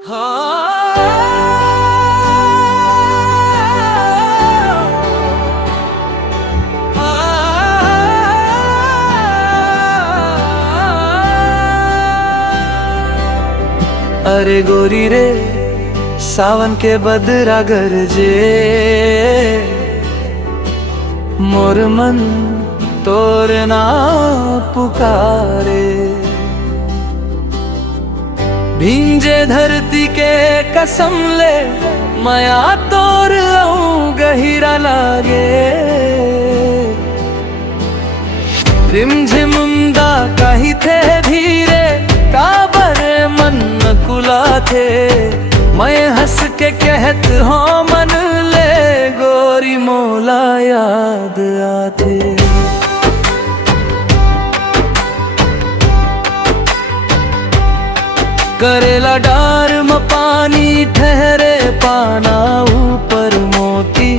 अरे गोरी रे सावन के बदरा गरजे, मोर मन तोर ना पुकारे। भींजे धरती के कसम ले माया तोर आऊं गहिरा लागे। रिमझिमुंदा कही थे धीरे काबर मन कुला थे। मैं हंस के कहत हो मन ले गोरी मोला याद आते। करेला डार में पानी ठहरे पाना ऊपर मोती।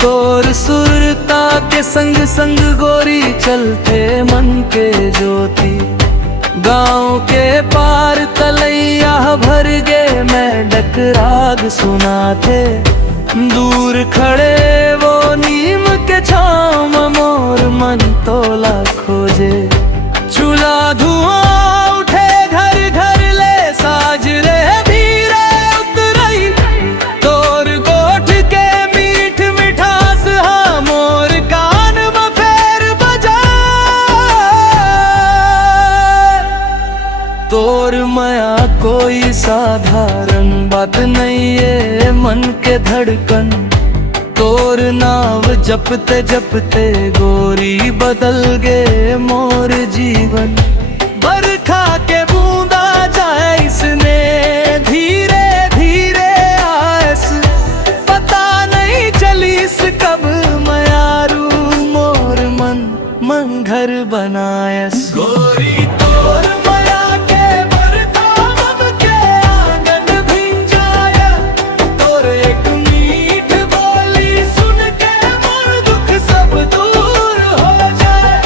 तोर सुरता के संग संग गोरी चलते मन के ज्योति। गाँव के पार तलैया भर गे मैं डकराग सुनाते। दूर खड़े वो नीम के छाँव में मोर मन तोला खोजे। चूल्हा धुआं उठे घर घर ले साज रे धीरे उतरई। तोर गोठ के मीठ मिठास हाँ मोर कान में फेर बजा। तोर माया कोई साधारण बात नहीं है मन के धड़कन। तोर नाव जपते जपते गोरी बदल गे मोर जीवन। बरखा के बूंदा जाए इसने धीरे धीरे आस। पता नहीं चलीस कब मयारू मोर मन घर बनायस। गोरी तोर माया के बरखा मन के आंगन भिंजाया। तोर एक मीठ बोली सुन के मोर दुख सब दूर हो जाए।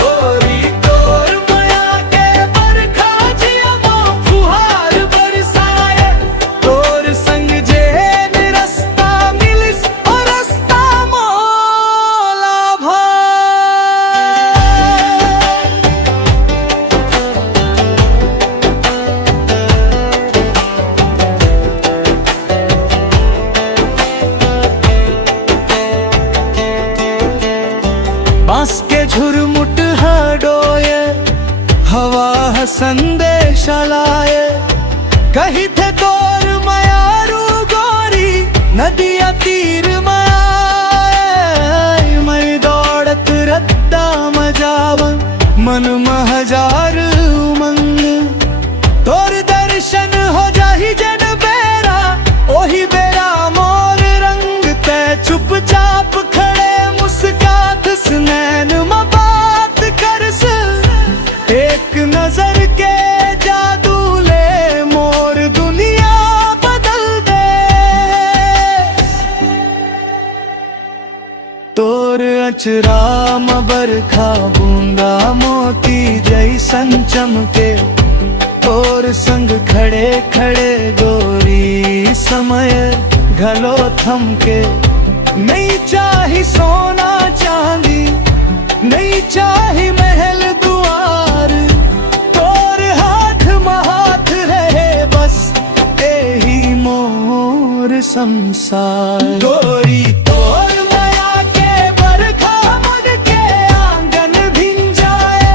गोरी तोर माया के बरखा जिया फुहार बरसाए। तोर संग जे रास्ता मिलिस और रास्ता मोला भाई। बांस के झुरमुट हडोए हवा संदेश लाए। कही थे तोर मयारू गोरी नदिया तीर माए। मैं दौड़त रद्दा मजावन मन में हजार उमंग। तोर दर्शन हो जाही जन बेरा ओही बेरा मोर रंग। ते चुपचाप खड़े मुस्कात स्नैन में बात करस। एक नजर के जादू ले मोर दुनिया बदल दे। तोर अचरा में बरखा बूंदा मोती जैसन चमके। तोर संग खड़े खड़े गोरी समय घलो थमके। नहीं चाही सोना चांदी नहीं चाही महल दुआर। तोर हाथ में हाथ रहे बस यही मोर संसार। गोरी तोर माया के बरखा मन के आंगन भिंजाए।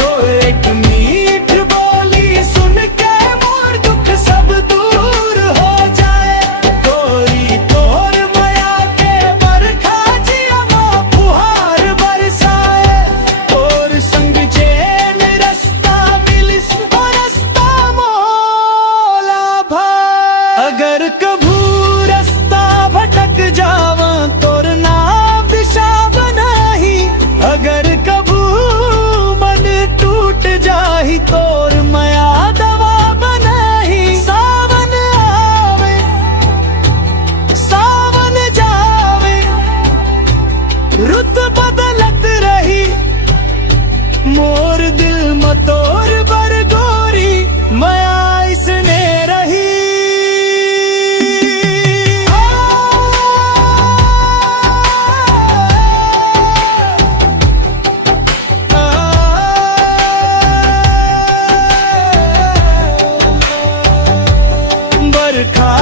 तोर एक मीठ बोली सुन के मोर दुख सब दूर हो जाए। गोरी तोर माया के बरखा जिया फुहार बरसाए। तोर संग चैन रास्ता मिलिस और रास्ता मोला भाई। अगर कभू रास्ता भटक जावा तोर नाव दिशा बनाही। अगर कभू मन टूट जाही तोर माया दवा बनाही। सावन आवे सावन जावे रुत बदलत रही। मोर दिल में तोर बर गोरी माया इसने रही।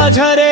झरे